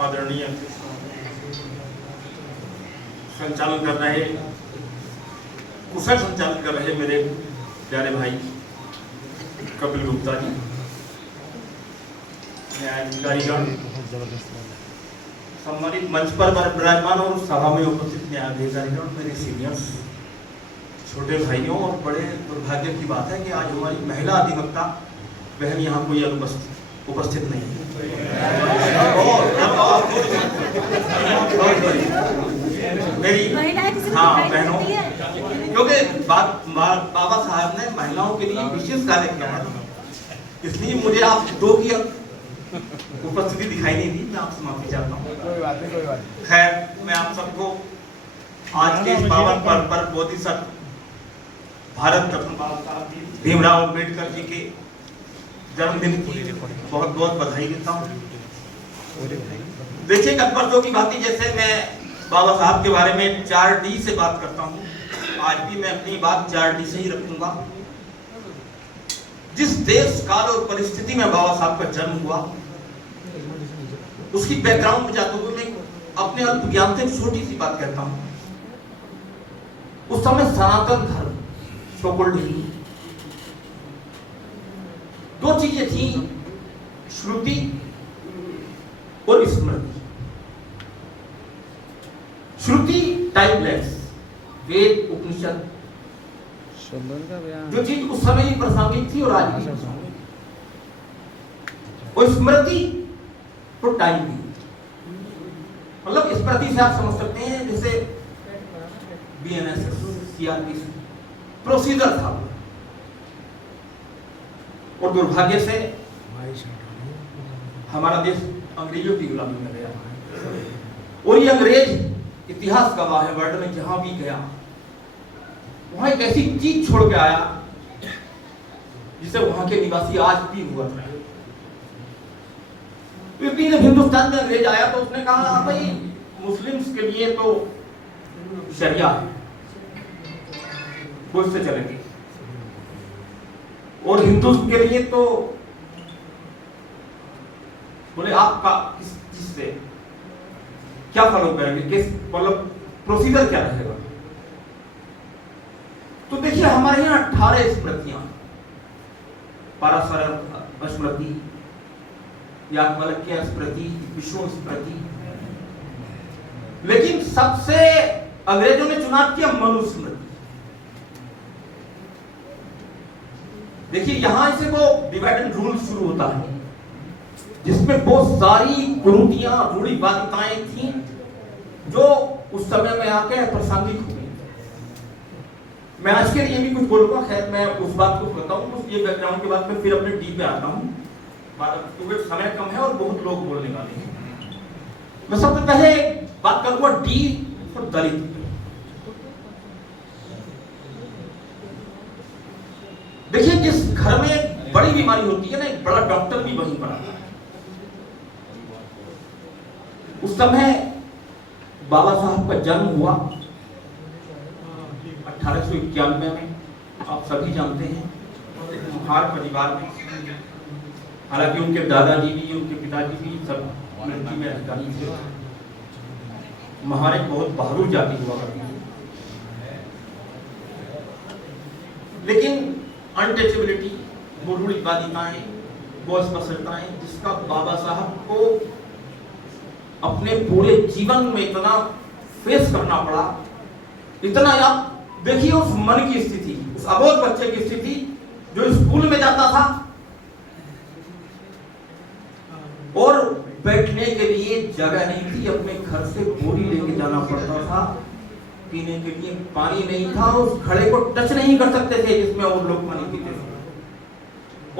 आदरणीय संचालन कर रहे, कुशल संचालन कर रहे मेरे प्यारे भाई कपिल गुप्ता जी, न्यायाधिकारीगण, सम्मानित मंच पर विराजमान और सभा में उपस्थित न्यायाधिकारीगण, मेरे सीनियर्स, छोटे भाइयों, और बड़े दुर्भाग्य की बात है कि आज हमारी महिला अधिवक्ता बहन यहाँ कोई उपस्थित नहीं है। मेरी बहनों, क्योंकि बाबा साहब ने महिलाओं के लिए विशेष कार्य किया है, इसलिए मुझे आप दो की उपस्थिति दिखाई नहीं दी। मैं आपसे माफी चाहता हूँ। कोई बात नहीं। खैर, मैं आप सबको आज के इस पावन पर्व पर बोधिसत्व भारत रत्न भीमराव अम्बेडकर जी के जन्मदिन की बहुत बहुत बधाई देता हूँ। देखिए, गत की भांति जैसे मैं बाबा साहब के बारे में 4D से बात करता हूँ, आज भी मैं अपनी बात 4D से ही रखूंगा। जिस देश, काल और परिस्थिति में बाबा साहब का जन्म हुआ, उसकी बैकग्राउंड में जाते हुए मैं अपने अल्प ज्ञान से छोटी सी बात कहता हूँ। उस समय सनातन धर्म, सो-कॉल्ड हिंदू, दो चीजें थी, श्रुति और स्मृति। श्रुति टाइमलेस, वेद उपनिषद, जो चीज उस समय ही प्रासंगिक थी और आज भी, और स्मृति तो टाइम भी। मतलब स्मृति से आप समझ सकते हैं जैसे बीएनएस, सीआरपीसी प्रोसीजर था। और दुर्भाग्य से हमारा देश अंग्रेजों की गुलामी में गया, और ये अंग्रेज इतिहास गवाह है, वर्ल्ड में जहां भी गया वहां एक ऐसी चीज छोड़ के आया जिसे वहां के निवासी आज भी हुआ था। इसलिए जब हिंदुस्तान में अंग्रेज आया तो उसने कहा, भाई मुस्लिम्स के लिए तो शरिया है, वो इससे चलेगी, और हिंदू के लिए तो बोले आपका किस चीज से क्या फॉलो करेंगे, किस मतलब प्रोसीजर क्या रहेगा। तो देखिए, हमारे यहाँ 18 स्मृतियां, पाराशर स्मृति, याज्ञवल्क्य स्मृति, विष्णु स्मृति, लेकिन सबसे अंग्रेजों ने चुनाव किया मनुस्मृति। देखिए, यहां से वो डिवाइड एंड रूल शुरू होता है, जिसमें बहुत सारी कुरीतियां, रूढ़िवादिताएं थी जो उस समय में आके प्रासंगिक हुई। मैं आज के लिए भी कुछ बोलूंगा, खैर मैं उस बात को बताता हूँ, उस ये बैकग्राउंड के बाद मैं फिर अपने डी पे आता हूँ, क्योंकि समय कम है और बहुत लोग बोलने वाले हैं। मैं सबसे पहले बात करूंगा डी और दलित। देखिए, जिस घर में बड़ी बीमारी होती है ना, एक बड़ा डॉक्टर भी वहीं पर आता है। उस समय बाबा साहब का जन्म हुआ 1891 में, आप सभी जानते हैं, महार परिवार में। हालांकि उनके दादाजी भी, उनके पिताजी भी सब मिलिट्री में अधिकारी थे। महार एक बहुत बहादुर जाति हुआ करती थी, लेकिन अनटचेबिलिटी, रूढ़िवादिताएं, वो स्पष्टताएं, जिसका बाबा साहब को अपने पूरे जीवन में इतना फेस करना पड़ा, इतना। आप देखिए उस मन की स्थिति, उस अबोध बच्चे की स्थिति जो स्कूल में जाता था और बैठने के लिए जगह नहीं थी, अपने घर से बोरी लेके जाना पड़ता था, पीने के लिए पानी नहीं था, उस घड़े को टच नहीं कर सकते थे जिसमें और लोग पानी पीते थे।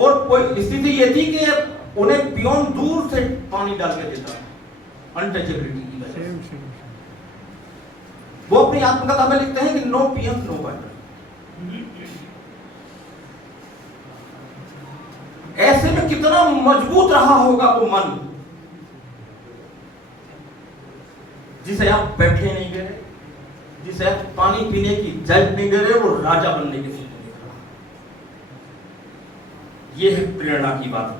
और कोई स्थिति ये थी कि उन्हें पियोन दूर से पानी डाल के देता, अनटचेबिलिटी की वजह से। वो अपनी आत्मकथा में लिखते हैं कि नो पीएम नो वाटर। ऐसे में कितना मजबूत रहा होगा वो मन, जिसे आप बैठे नहीं दे रहे, जिसे आप पानी पीने की इजाजत नहीं दे रहे, वो राजा बनने के सपने देख रहा। ये है प्रेरणा की बात।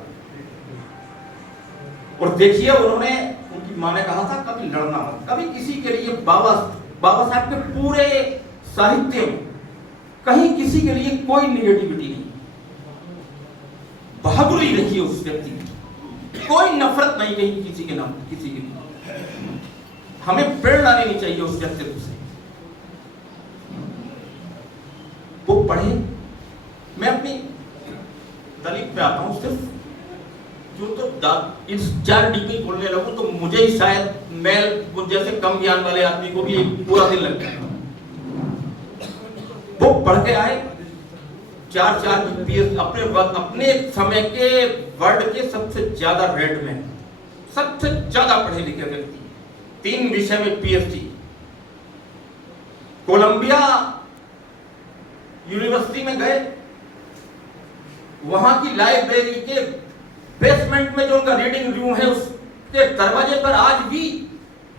और देखिए, उन्होंने, उनकी उनकी माँ ने कहा था कभी लड़ना मत, कभी किसी के लिए। बाबा साहब के पूरे साहित्य में कहीं किसी के लिए कोई निगेटिविटी नहीं, बहादुरी रखी है उस व्यक्ति की, कोई नफरत नहीं कहीं किसी के नाम, किसी के लिए। हमें प्रेरणा लेनी चाहिए उस व्यक्तित्व से। वो पढ़े। मैं अपनी दलित पे आता हूं, सिर्फ जो तो इस 4 डिग्री बोलने लगूं तो मुझे ही शायद मुझ जैसे कम ज्ञान वाले आदमी को भी एक पूरा दिन लग जाएगा। वो पढ़ के आए 4 की पीएच, अपने समय के वर्ल्ड के सबसे ज्यादा रेड में, सबसे ज्यादा पढ़े लिखे व्यक्ति, 3 विषय में पीएचडी। कोलंबिया यूनिवर्सिटी में गए, वहां की लाइब्रेरी के बेसमेंट में जो उनका रीडिंग रूम है, उसके दरवाजे पर आज भी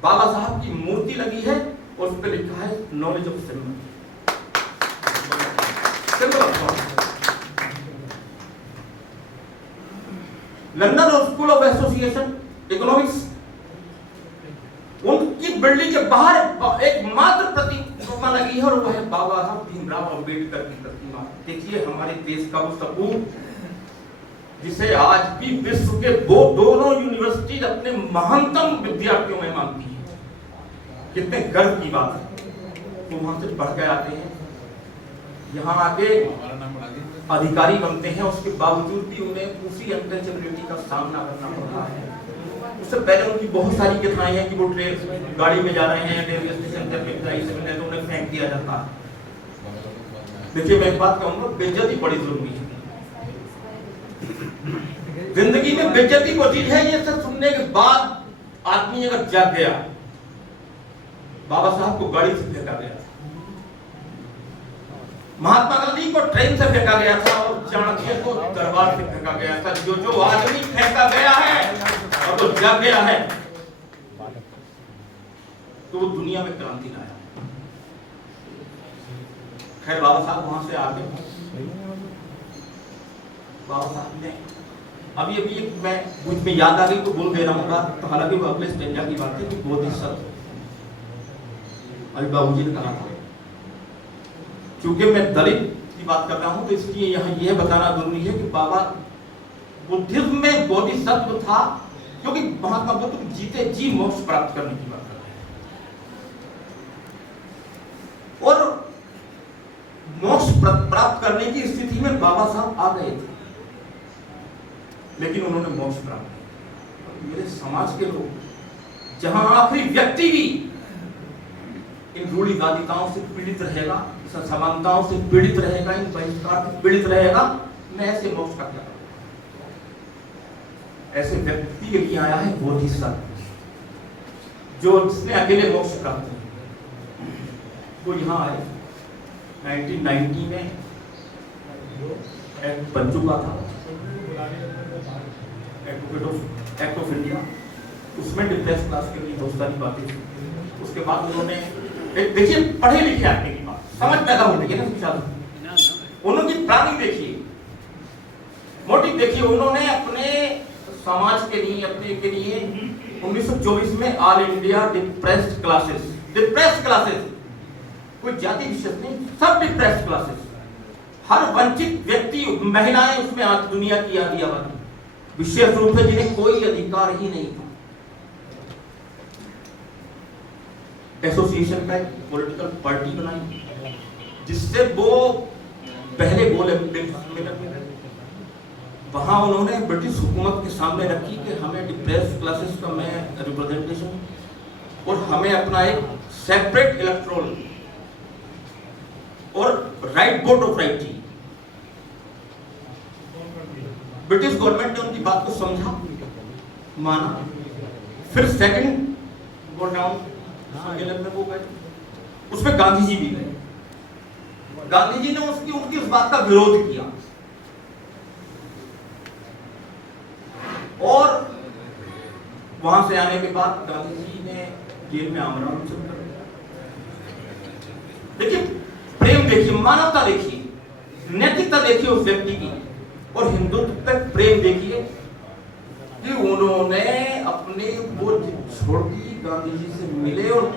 बाबा साहब की मूर्ति लगी है और उस पर लिखा है knowledge of symbol. London school of association economics, उनकी बिल्डिंग के बाहर एकमात्र प्रतिमा लगी है और वह है बाबा साहब भीमराव अंबेडकर की प्रतिमा। देखिए हमारे देश का वो सपूत, जिसे आज भी विश्व के दोनों यूनिवर्सिटी अपने महानतम विद्यार्थियों में मानती है। कितने गर्व की बात है। तो वहां से पढ़ के आते हैं, यहाँ आके अधिकारी बनते हैं, उसके बावजूद भी उन्हें उसी अनटचेबिलिटी का सामना करना पड़ रहा है। उससे पहले उनकी बहुत सारी कथाएं हैं कि वो ट्रेन गाड़ी में जा रहे हैं, रेलवे स्टेशन पे तो उन्हें फेंक दिया जाता है। देखिए मैं एक बात कहूंगा, बेइज्जती बड़ी जरूरी है जिंदगी में। बेइज्जती वो चीज है, ये सब सुनने के बाद आदमी अगर जाग गया। बाबा साहब को गाड़ी से फेंका गया, महात्मा गांधी को ट्रेन से फेंका गया था और चाणक्य को दरबार से फेंका गया था। जो आदमी फेंका गया है और वो जाग गया है तो वो दुनिया में क्रांति लाया। खैर बाबा साहब वहां से आगे, बाबा साहब ने अभी मैं मुझ में याद आ गई तो बोल दे रहा हूँ बात, तो हालांकि वो अगले स्टेंजा की बात है कि बोधिसत्व अभी बाबूजी ने कहा था। क्योंकि मैं दलित की बात कर रहा हूं तो इसलिए यहाँ यह बताना जरूरी है कि बाबा बुद्धिज्म में बोधिसत्व था, क्योंकि महात्मा बुद्ध जीते जी मोक्ष प्राप्त करने की बात कर रहे हैं और मोक्ष प्राप्त करने की स्थिति में बाबा साहब आ गए थे, लेकिन उन्होंने मोक्ष प्राप्त किया। मेरे समाज के लोग, जहां आखिरी व्यक्ति भी इन रूढ़िवादिताओं से पीड़ित रहेगा, समानताओं से पीड़ित रहेगा, इन बहिष्कार से पीड़ित रहेगा, मैं ऐसे मोक्ष का क्या करूं? ऐसे व्यक्ति के लिए आया है बोधिसत्व, जो जिसने अकेले मोक्ष प्राप्त किया। वो यहाँ आए 1990 में एक्ट बन चुका था, एक्ट ऑफ इंडिया। उसमें डिप्रेस क्लास के लिए बहुत सारी बातें थी। उसके बाद उन्होंने देखिए पढ़े लिखे आदमी की बात, समझ पैदा होती है ना शिक्षा। उन्होंने प्लानिंग देखिए, मोटिव देखिए। उन्होंने अपने समाज के लिए, अपने के लिए 1924 में ऑल इंडिया डिप्रेस्ड क्लासेस, कोई जाति विशेष नहीं, सब डिप्रेस्ड क्लासेस, हर वंचित व्यक्ति, महिलाएं उसमें आज दुनिया की आधी आबादी, विशेष रूप से जिन्हें कोई अधिकार ही नहीं था। एसोसिएशन का एक पॉलिटिकल पार्टी बनाई, जिससे वो पहले गोल वहां उन्होंने ब्रिटिश हुकूमत के सामने रखी कि हमें डिप्रेस्ड क्लासेस का मैं रिप्रेजेंटेशन और हमें अपना एक सेपरेट इलेक्टोरल और राइट बोर्ड ऑफ राइट चाहिए। ब्रिटिश गवर्नमेंट ने उनकी बात को समझा, माना। फिर सेकंड गो डाउन सम्मेलन में वो गए, उसमें गांधी जी भी गए। गांधी जी ने उनकी उस बात का विरोध किया और वहां से आने के बाद गांधी जी ने जेल में आमरण शुरू कर दिया। देखिए प्रेम देखिए, मानवता देखिए, नैतिकता देखिए उस व्यक्ति की, और हिंदुत्व पर प्रेम देखिए कि उन्होंने अपने वो जिद छोड़ दी, गांधी जी से मिले और